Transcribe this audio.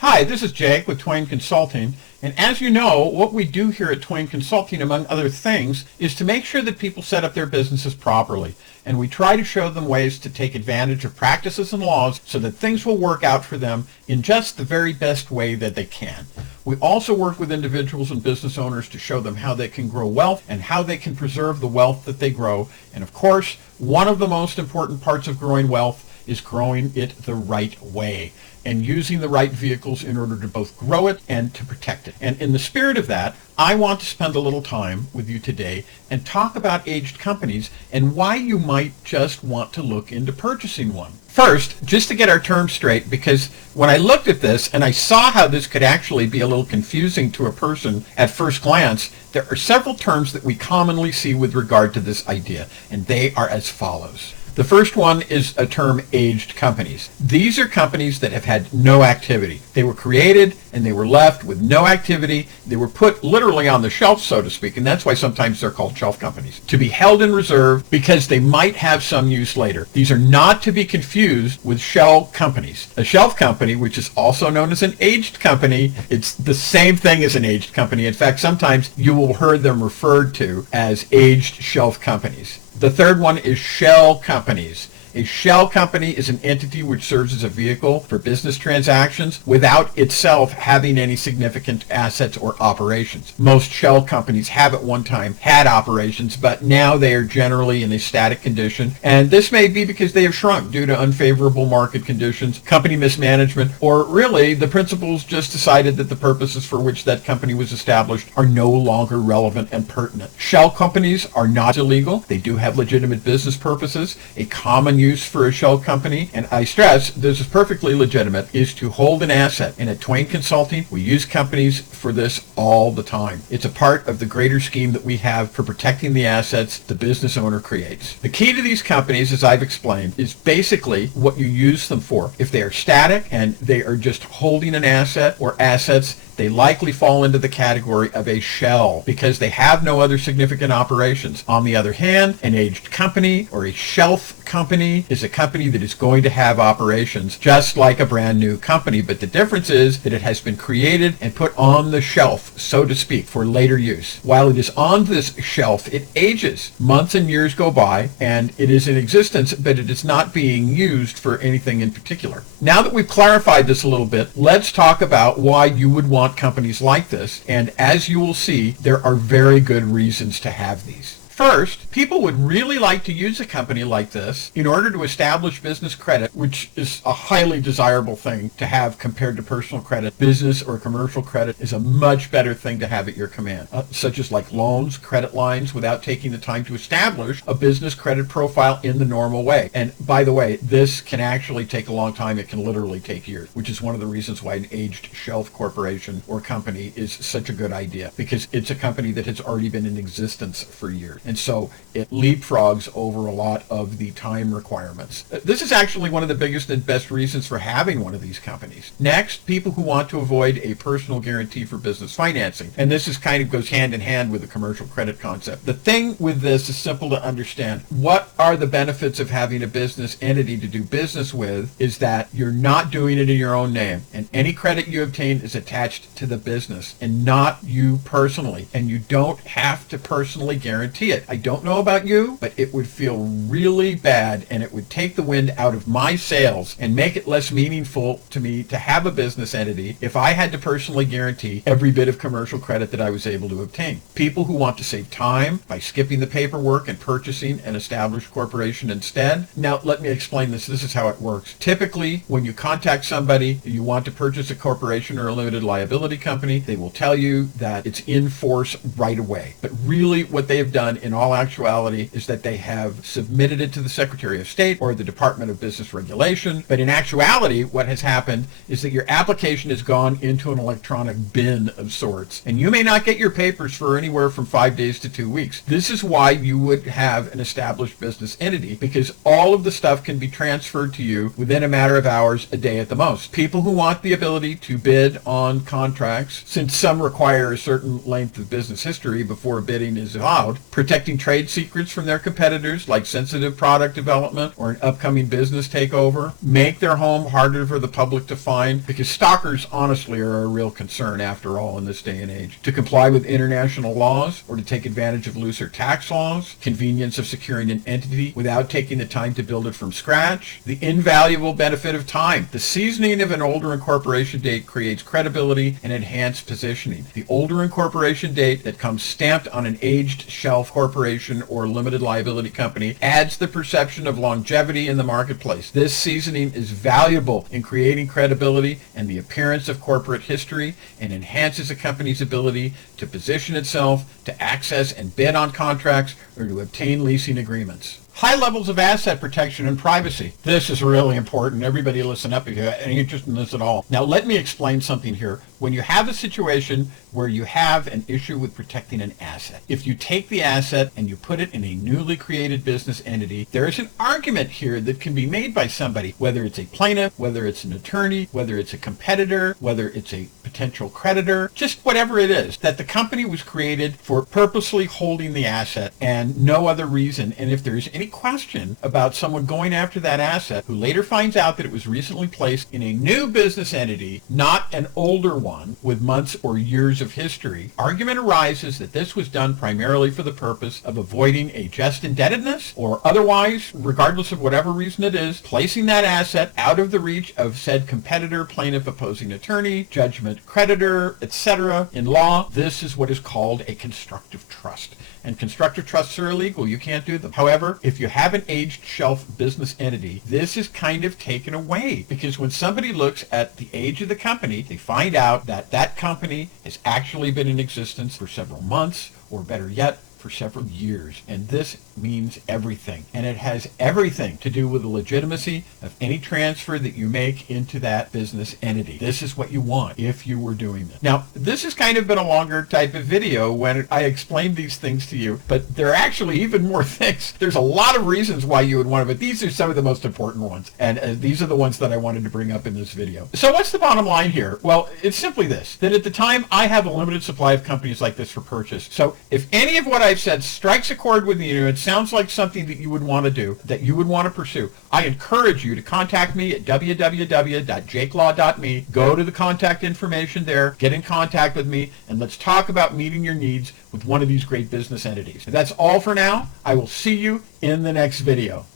Hi, this is Jake with Twain Consulting, and as you know, what we do here at Twain Consulting, among other things, is to make sure that people set up their businesses properly, and we try to show them ways to take advantage of practices and laws so that things will work out for them in just the very best way that they can. We also work with individuals and business owners to show them how they can grow wealth and how they can preserve the wealth that they grow, and of course, one of the most important parts of growing wealth is growing it the right way and using the right vehicles in order to both grow it and to protect it. And in the spirit of that, I want to spend a little time with you today and talk about aged companies and why you might just want to look into purchasing one. First, just to get our terms straight, because when I looked at this and I saw how this could actually be a little confusing to a person at first glance, there are several terms that we commonly see with regard to this idea, and they are as follows. The first one is a term aged companies. These are companies that have had no activity. They were created and they were left with no activity. They were put literally on the shelf, so to speak, and that's why sometimes they're called shelf companies, to be held in reserve because they might have some use later. These are not to be confused with shell companies. A shelf company, which is also known as an aged company, it's the same thing as an aged company. In fact, sometimes you will hear them referred to as aged shelf companies. The third one is shell companies. A shell company is an entity which serves as a vehicle for business transactions without itself having any significant assets or operations. Most shell companies have at one time had operations, but now they are generally in a static condition, and this may be because they have shrunk due to unfavorable market conditions, company mismanagement, or really the principals just decided that the purposes for which that company was established are no longer relevant and pertinent. Shell companies are not illegal. They do have legitimate business purposes. A common use for a shell company, and I stress this is perfectly legitimate, is to hold an asset. And at Twain Consulting, we use companies for this all the time. It's a part of the greater scheme that we have for protecting the assets the business owner creates. The key to these companies, as I've explained, is basically what you use them for. If they are static and they are just holding an asset or assets, they likely fall into the category of a shell because they have no other significant operations. On the other hand, an aged company or a shelf company is a company that is going to have operations just like a brand new company, but the difference is that it has been created and put on the shelf, so to speak, for later use. While it is on this shelf, it ages. Months and years go by and it is in existence, but it is not being used for anything in particular. Now that we've clarified this a little bit, let's talk about why you would want companies like this, and as you will see, there are very good reasons to have these. First, people would really like to use a company like this in order to establish business credit, which is a highly desirable thing to have compared to personal credit. Business or commercial credit is a much better thing to have at your command, such as like loans, credit lines, without taking the time to establish a business credit profile in the normal way. And by the way, this can actually take a long time. It can literally take years, which is one of the reasons why an aged shelf corporation or company is such a good idea, because it's a company that has already been in existence for years. And so it leapfrogs over a lot of the time requirements. This is actually one of the biggest and best reasons for having one of these companies. Next, people who want to avoid a personal guarantee for business financing. And this is kind of goes hand in hand with the commercial credit concept. The thing with this is simple to understand. What are the benefits of having a business entity to do business with is that you're not doing it in your own name. And any credit you obtain is attached to the business and not you personally. And you don't have to personally guarantee it. I don't know about you, but it would feel really bad and it would take the wind out of my sails and make it less meaningful to me to have a business entity if I had to personally guarantee every bit of commercial credit that I was able to obtain. People who want to save time by skipping the paperwork and purchasing an established corporation instead. Now, let me explain this. This is how it works. Typically, when you contact somebody, you want to purchase a corporation or a limited liability company, they will tell you that it's in force right away. But really what they have done in all actuality is that they have submitted it to the Secretary of State or the Department of Business Regulation. But in actuality, what has happened is that your application has gone into an electronic bin of sorts, and you may not get your papers for anywhere from 5 days to 2 weeks. This is why you would have an established business entity, because all of the stuff can be transferred to you within a matter of hours, a day at the most. People who want the ability to bid on contracts, since some require a certain length of business history before bidding is allowed, protect protecting trade secrets from their competitors, like sensitive product development or an upcoming business takeover, make their home harder for the public to find, because stalkers honestly are a real concern after all in this day and age, to comply with international laws or to take advantage of looser tax laws, convenience of securing an entity without taking the time to build it from scratch, the invaluable benefit of time. The seasoning of an older incorporation date creates credibility and enhanced positioning. The older incorporation date that comes stamped on an aged shelf corporation or limited liability company adds the perception of longevity in the marketplace. This seasoning is valuable in creating credibility and the appearance of corporate history, and enhances a company's ability to position itself, to access and bid on contracts, or to obtain leasing agreements. High levels of asset protection and privacy. This is really important. Everybody listen up if you have any interest in this at all. Now let me explain something here. When you have a situation where you have an issue with protecting an asset, if you take the asset and you put it in a newly created business entity, there is an argument here that can be made by somebody, whether it's a plaintiff, whether it's an attorney, whether it's a competitor, whether it's a potential creditor, just whatever it is, that the company was created for purposely holding the asset and no other reason. And if there's any question about someone going after that asset who later finds out that it was recently placed in a new business entity, not an older one with months or years of history, argument arises that this was done primarily for the purpose of avoiding a just indebtedness, or otherwise, regardless of whatever reason it is, placing that asset out of the reach of said competitor, plaintiff, opposing attorney, judgment creditor, etc. In law, this is what is called a constructive trust. And constructive trusts are illegal. You can't do them. However, if you have an aged shelf business entity, this is kind of taken away, because when somebody looks at the age of the company, they find out that that company has actually been in existence for several months, or better yet, for several years. And this means everything. And it has everything to do with the legitimacy of any transfer that you make into that business entity. This is what you want if you were doing this. Now, this has kind of been a longer type of video when I explained these things to you, but there are actually even more things. There's a lot of reasons why you would want to, but these are some of the most important ones. And these are the ones that I wanted to bring up in this video. So what's the bottom line here? Well, it's simply this, that at the time I have a limited supply of companies like this for purchase. So if any of what I've said strikes a chord with you, it sounds like something that you would want to do, that you would want to pursue, I encourage you to contact me at www.jakelaw.me. Go to the contact information there, get in contact with me, and let's talk about meeting your needs with one of these great business entities. If that's all for now, I will see you in the next video.